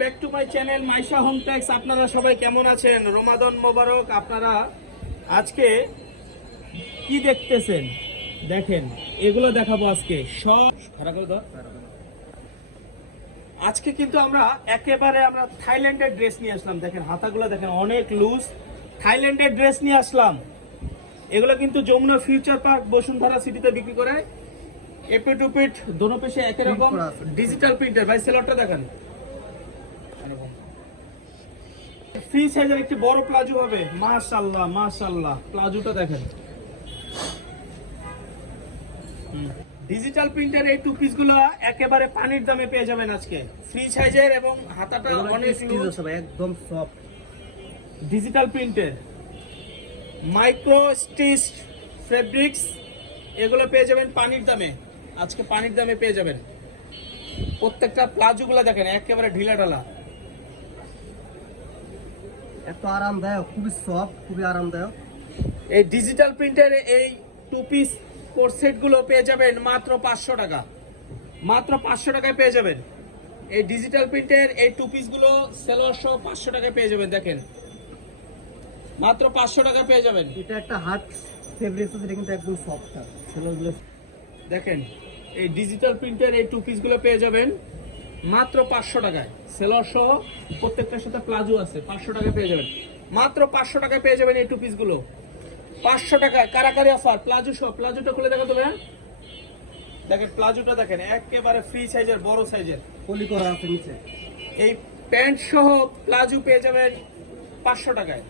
Back to my channel Maisha home tex. আপনারা সবাই কেমন আছেন? রমাদান মোবারক। আপনারা আজকে কি দেখতেছেন দেখেন, এগুলো দেখাবো আজকে সব। খারাপ করে দাও। আজকে কিন্তু আমরা থাইল্যান্ডের ড্রেস নিয়ে আসলাম। দেখেন হাতাগুলো দেখেন অনেক লুজ। থাইল্যান্ডের ড্রেস নিয়ে আসলাম। এগুলো কিন্তু যমুনা ফিউচার পার্ক বসুন্ধরা সিটিতে বিক্রি করে। এপিট উপিট দোনো পেশে একই রকম ডিজিটাল প্রিন্টার। ভাই সেলরটা দেখেন, ফ্রি সাইজের একটি বড় প্লাজো হবে। মাশাআল্লাহ মাশাআল্লাহ, প্লাজোটা দেখেন। ডিজিটাল প্রিন্টার এই টু পিস গুলো একেবারে পানির দামে পেয়ে যাবেন আজকে। ফ্রি সাইজের এবং হাতাটা অনেক লুজ, একদম সফট। ডিজিটাল প্রিন্টের মাইক্রো স্টিচ ফেব্রিক্স, এগুলো পেয়ে যাবেন পানির দামে। আজকে পানির দামে পেয়ে যাবেন। প্রত্যেকটা প্লাজো গুলো দেখেন একেবারে ঢিলা ঢালা, এত আরামদায়ক, খুবই সফট, খুবই আরামদায়ক। এই ডিজিটাল প্রিন্টের এই টু পিস কোট সেট গুলো পেয়ে যাবেন মাত্র 500 টাকা। মাত্র 500 টাকায় পেয়ে যাবেন এই ডিজিটাল প্রিন্টের এই টু পিস গুলো। সেলোয়ার সহ 500 টাকায় পেয়ে যাবেন। দেখেন মাত্র 500 টাকা পেয়ে যাবেন। এটা একটা হার্ড ফেব্রিক্স, এটা কিন্তু একদম সফট। সেলোগুলো দেখেন এই ডিজিটাল প্রিন্টের এই টু পিস গুলো পেয়ে যাবেন মাত্র 500 টাকায়। সেলোয়ার সহ প্রত্যেকটার সাথে প্লাজো আছে। 500 টাকায় পেয়ে যাবেন। মাত্র 500 টাকায় পেয়ে যাবেন এই টু পিস গুলো। 500 টাকায় কারাকারি অফার। প্লাজো সহ, প্লাজোটা খুলে দেখো তো ভাই। দেখেন প্লাজোটা দেখেন একেবারে ফ্রি সাইজের, বড় সাইজের, পলি করা আছে নিচে। এই প্যান্ট সহ প্লাজো পেয়ে যাবেন 500 টাকায়।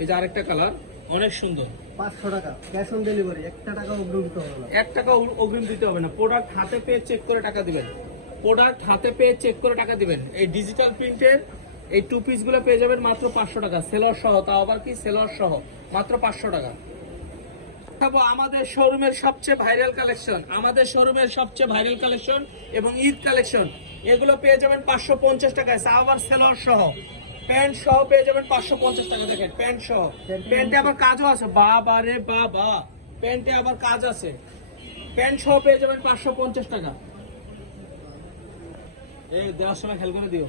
এই যে আরেকটা কালার অনেক সুন্দর, 500 টাকা ক্যাশ অন ডেলিভারি। 1 টাকা অগ্রিম দিতে হবে না। 1 টাকা অগ্রিম দিতে হবে না। প্রোডাক্ট হাতে পেয়ে চেক করে টাকা দিবেন। প্রোডাক্ট হাতে পেয়ে চেক করে টাকা দিবেন। এই ডিজিটাল প্রিন্টের এই টু পিস গুলো পেয়ে যাবেন মাত্র 500 টাকা। সেলোয়ার সহ, তাও আবার কি সেলোয়ার সহ, মাত্র 500 টাকা। আমাদের শোরুমের সবচেয়ে ভাইরাল কালেকশন, আমাদের শোরুমের সবচেয়ে ভাইরাল কালেকশন এবং ঈদ কালেকশন, এগুলো পেয়ে যাবেন 550 টাকায়। আবার সেলোয়ার সহ, প্যান্ট সহ পেয়ে যাবেন 550 টাকা। দেখেন প্যান্ট সহ, প্যান্টে আবার কাজও আছে। বাবা রে বাবা, প্যান্টে আবার কাজ আছে। প্যান্ট সহ পেয়ে যাবেন 550 টাকা। এই দেওয়ার সময় খেয়াল করে দিও।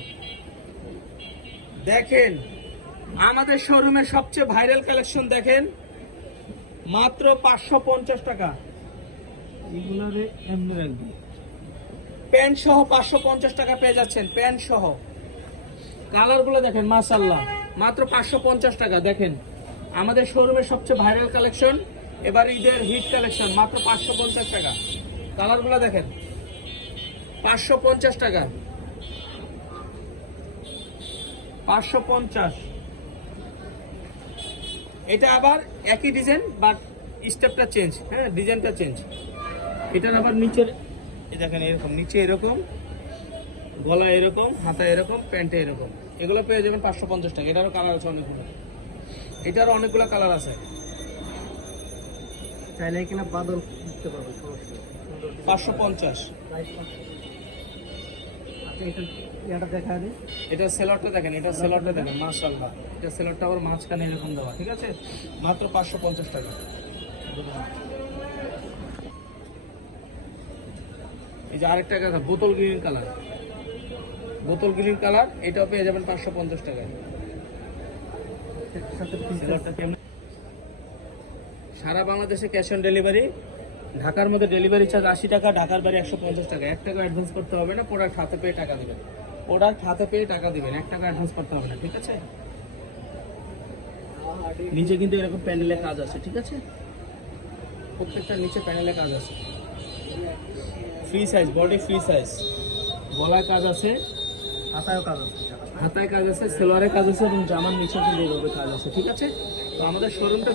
দেখেন আমাদের শোরুমের সবচেয়ে ভাইরাল কালেকশন দেখেন, মাত্র 550 টাকা। প্যান্ট সহ 550 টাকা পেয়ে যাচ্ছেন। প্যান্ট সহ কালার গুলো দেখেন মাশাআল্লাহ, মাত্র 550 টাকা। দেখেন আমাদের শোরুমের সবচেয়ে ভাইরাল কালেকশন, এবার ঈদের হিট কালেকশন, মাত্র 550 টাকা। কালার গুলো দেখেন 550 টাকা, 550। এটা আবার একই ডিজাইন বাট স্টেপটা চেঞ্জ। হ্যাঁ, ডিজাইনটা চেঞ্জ। এটার আবার নিচের দেখেন এরকম, নিচে এরকম, গলা এরকম, হাতা এরকম, প্যান্টে এরকম। এগুলো পেয়ে যাবেন 550 টাকা। এটারও কালার আছে অনেকগুলো, এটারও অনেকগুলো কালার আছে। চাইলে কিনা বাদল দিতে পারবেন, সমস্যা। 550। এটা দেখা দিই। এটা সেলরটা দেখেন, এটা সেলরটা দেখেন মাশাআল্লাহ। এটা সেলরটা আবার মাঝখানে এরকম দেওয়া, ঠিক আছে? মাত্র 550 টাকা। এই যে আরেকটা কথা, বোতল গ্রিন কালার, বোতল গ্রিন কালার, এটাও পেয়ে যাবেন 550 টাকায়। সেলরটা কেমন? সারা বাংলাদেশে ক্যাশ অন ডেলিভারি। ঢাকার মধ্যে ডেলিভারি চার্জ 80 টাকা, ঢাকার বাইরে 150 টাকা। 1 টাকা অ্যাডভান্স করতে হবে না। প্রোডাক্ট হাতে পেয়ে টাকা দিবেন। প্রোডাক্ট হাতে পেয়ে টাকা দিবেন, 1 টাকা অ্যাডভান্স করতে হবে না, ঠিক আছে? নিচে কিন্তু এরকম প্যানেলে কাজ আছে, ঠিক আছে? প্রত্যেকটা নিচে প্যানেলে কাজ আছে। Free size, body free size, গলায় কাজ আছে, হাতায়ও কাজ আছে, হাতায় কাজ আছে, সেলোয়ারে কাজ আছে এবং জামার নিচে কিন্তু এইভাবে কাজ আছে, ঠিক আছে? তো আমাদের শোরুমটা